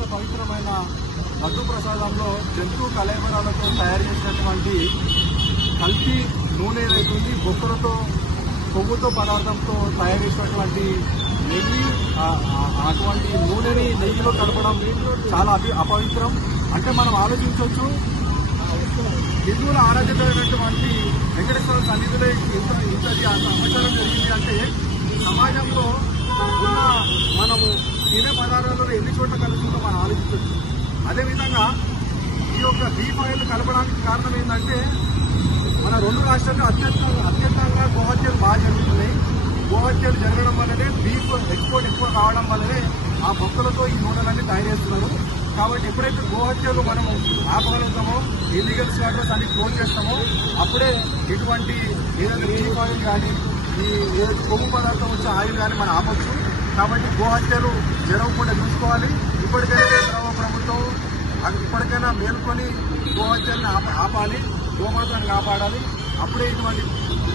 అత్యంత పవిత్రమైన లడ్డు ప్రసాదంలో జంతు కళేబరాలతో తయారు చేసినటువంటి కల్తీ నూనె ఏదైతుంది బొక్కలతో కొవ్వుతో పదార్థంతో తయారు చేసినటువంటి నెయ్యి, అటువంటి నూనెని నెయ్యిలో కలపడం చాలా అపవిత్రం. అంటే మనం ఆలోచించవచ్చు, హిందువుల ఆరాధ్యమైనటువంటి వెంకటేశ్వర సన్నిధిలో ఇంతటి సమాచారం జరిగింది అంటే సమాజంలో ఉన్న మనము తినే పదార్థాలలో ఎన్ని చోట్ల కలుస్తుందో మనం ఆలోచించవచ్చు. అదేవిధంగా ఈ యొక్క బీఫ్ ఆయిల్ కలపడానికి కారణం ఏంటంటే మన రెండు రాష్ట్రాల్లో అత్యంతంగా గోహత్యలు బాగా జరుగుతున్నాయి. గోహత్యలు జరగడం వల్లనే బీఫ్ ఎక్స్పోర్ట్ ఎక్కువ కావడం వల్లనే ఆ బొక్కలతో ఈ నూనెలన్నీ తయారు చేస్తున్నారు. కాబట్టి ఎప్పుడైతే గోహత్యలు మనము ఆపగలుగుతామో, ఇల్లీగల్ స్లాటర్స్ అన్ని క్లోజ్ చేస్తామో అప్పుడే ఇటువంటి ఏదైనా బీఫ్ ఆయిల్ కానీ ఈ కొవ్వు పదార్థం వచ్చే ఆయిల్ కానీ మనం ఆపొచ్చు. కాబట్టి గోహత్యలు జరగకుండా చూసుకోవాలి. ఇప్పటికైనా చంద్రబాబు ప్రభుత్వం ఇప్పటికైనా మేల్కొని గోహత్యల్ని ఆపాలి, గోమాతను కాపాడాలి. అప్పుడే ఇటువంటి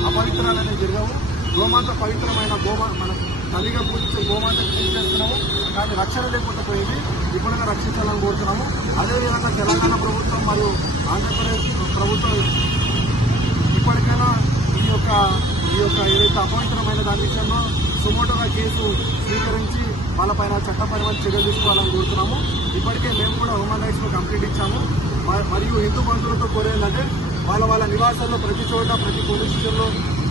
అపవిత్రాలు అనేవి జరగవు. గోమాత పవిత్రమైన మన తల్లిగా పూజించే గోమాతను పూజిస్తున్నాము, కానీ రక్షణ లేకుండా పోయింది. ఇప్పుడుగా రక్షించాలని కోరుతున్నాము. అదేవిధంగా తెలంగాణ ప్రభుత్వం మరియు ఆంధ్రప్రదేశ్ ప్రభుత్వం ఇప్పటికైనా ఈ యొక్క ఏదైతే అపవిత్రమైన దాని విషయంలో సుమోటోగా కేసు స్వీకరించి వాళ్ళపైన చట్టపరమైన చర్యలు తీసుకోవాలని కోరుతున్నాము. ఇప్పటికే మేము కూడా హ్యూమన్ రైట్స్ లో కంప్లైంట్ ఇచ్చాము. మరియు హిందూ బంధువులతో కోరేందంటే వాళ్ళ నివాసాల్లో ప్రతి చోట, ప్రతి పోలీస్ స్టేషన్లో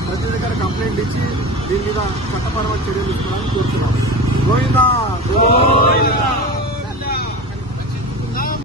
ప్రతి దగ్గర కంప్లైంట్ ఇచ్చి దీని మీద చట్టపరమైన చర్యలు తీసుకోవాలని కోరుతున్నాము. గోవిందా.